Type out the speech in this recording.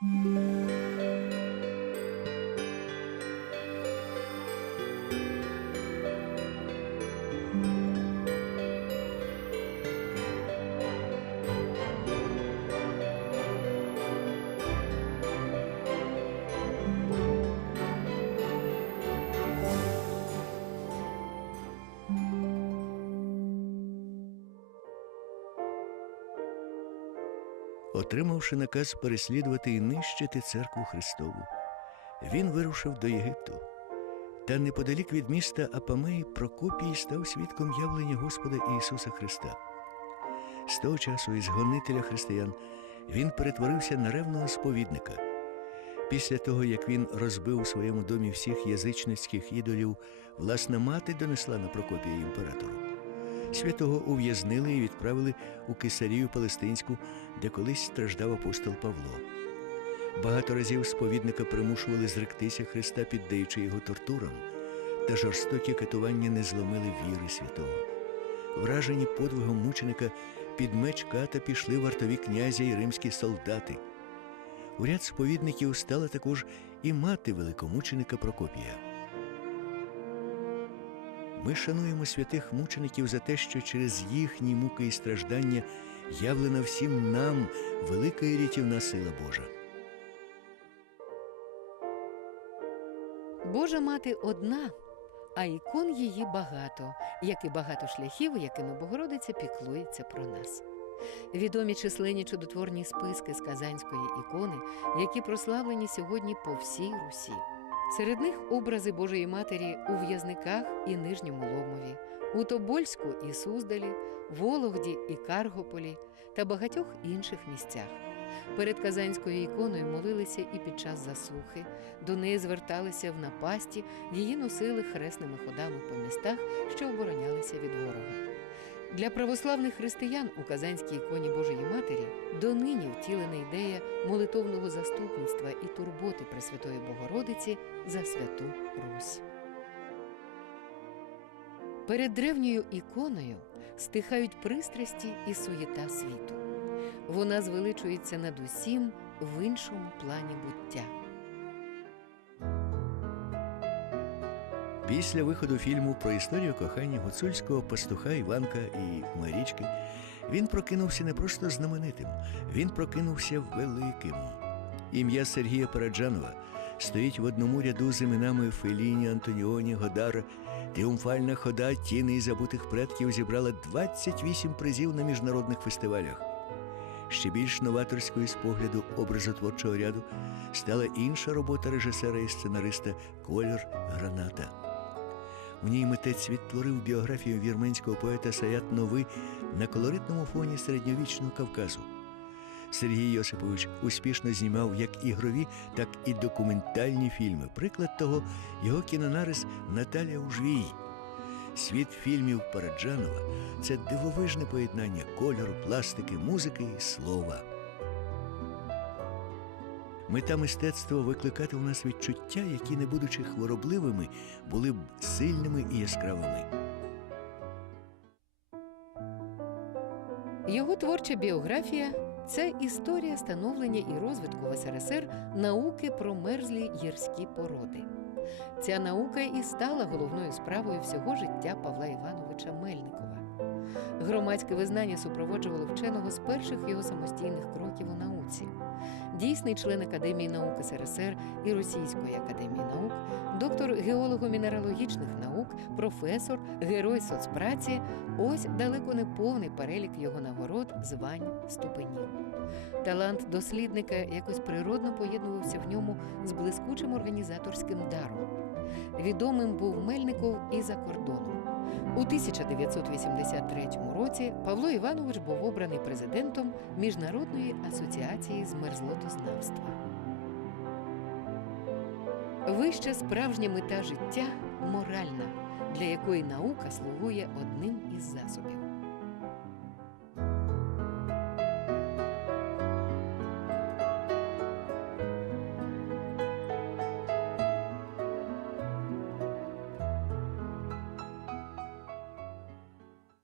Música Отримавши наказ переслідувати і нищити церкву Христову, він вирушив до Єгипту. Та неподалік від міста Апамеї Прокопій став свідком явлення Господа Ісуса Христа. З того часу із гонителя християн він перетворився на ревного сповідника. Після того, як він розбив у своєму домі всіх язичницьких ідолів, власна мати донесла на Прокопія імператору. Святого ув'язнили і відправили у Кесарію Палестинську, де колись страждав апостол Павло. Багато разів сповідника примушували зректися Христа, піддаючи його тортурам, та жорстокі катування не зломили віри святого. Вражені подвигом мученика під меч ката пішли вартові князя і римські солдати. У ряд сповідників стала також і мати великомученика Прокопія. Ми шануємо святих мучеників за те, що через їхні муки і страждання явлена всім нам велика і рятівна сила Божа. Божа мати одна, а ікон її багато, як і багато шляхів, якими Богородиця піклується про нас. Відомі численні чудотворні списки з казанської ікони, які прославлені сьогодні по всій Русі. Серед них образи Божої Матері у в'язниках і Нижньому Ломові, у Тобольську і Суздалі, Вологді і Каргополі та багатьох інших місцях. Перед казанською іконою молилися і під час засухи, до неї зверталися в напасті, її носили хресними ходами по містах, що оборонялися від ворога. Для православних християн у казанській іконі Божої Матері донині втілена ідея молитовного заступництва і турботи Пресвятої Богородиці за святу Русь. Перед древньою іконою стихають пристрасті і суєта світу. Вона звеличується над усім в іншому плані буття. Після виходу фільму про історію кохання гуцульського пастуха Іванка і Марічки він прокинувся не просто знаменитим, він прокинувся великим. Ім'я Сергія Параджанова стоїть в одному ряду з іменами Феліні, Антоніоні, Годара. Тріумфальна хода тіни і забутих предків зібрала 28 призів на міжнародних фестивалях. Ще більш новаторською з погляду образотворчого ряду стала інша робота режисера і сценариста Колір Граната. В ній митець відтворив біографію вірменського поета Саят Нови на колоритному фоні середньовічного Кавказу. Сергій Йосипович успішно знімав як ігрові, так і документальні фільми. Приклад того його кінонарис Наталя Ужвій. Світ фільмів Параджанова це дивовижне поєднання кольору, пластики, музики і слова. Мета мистецтва викликати в нас відчуття, які, не будучи хворобливими, були б сильними і яскравими. Його творча біографія це історія становлення і розвитку в СРСР науки про мерзлі гірські породи. Ця наука і стала головною справою всього життя Павла Івановича Мельникова. Громадське визнання супроводжувало вченого з перших його самостійних кроків у. Дійсний член Академії наук СРСР і Російської академії наук, доктор геолого-мінералогічних наук, професор, герой соцпраці ось далеко не повний перелік його нагород, звань, ступенів. Талант дослідника якось природно поєднувався в ньому з блискучим організаторським даром. Відомим був Мельников і за кордоном. У 1983 році Павло Іванович був обраний президентом Міжнародної асоціації з мерзлотознавства. Вища справжня мета життя моральна, для якої наука слугує одним із засобів.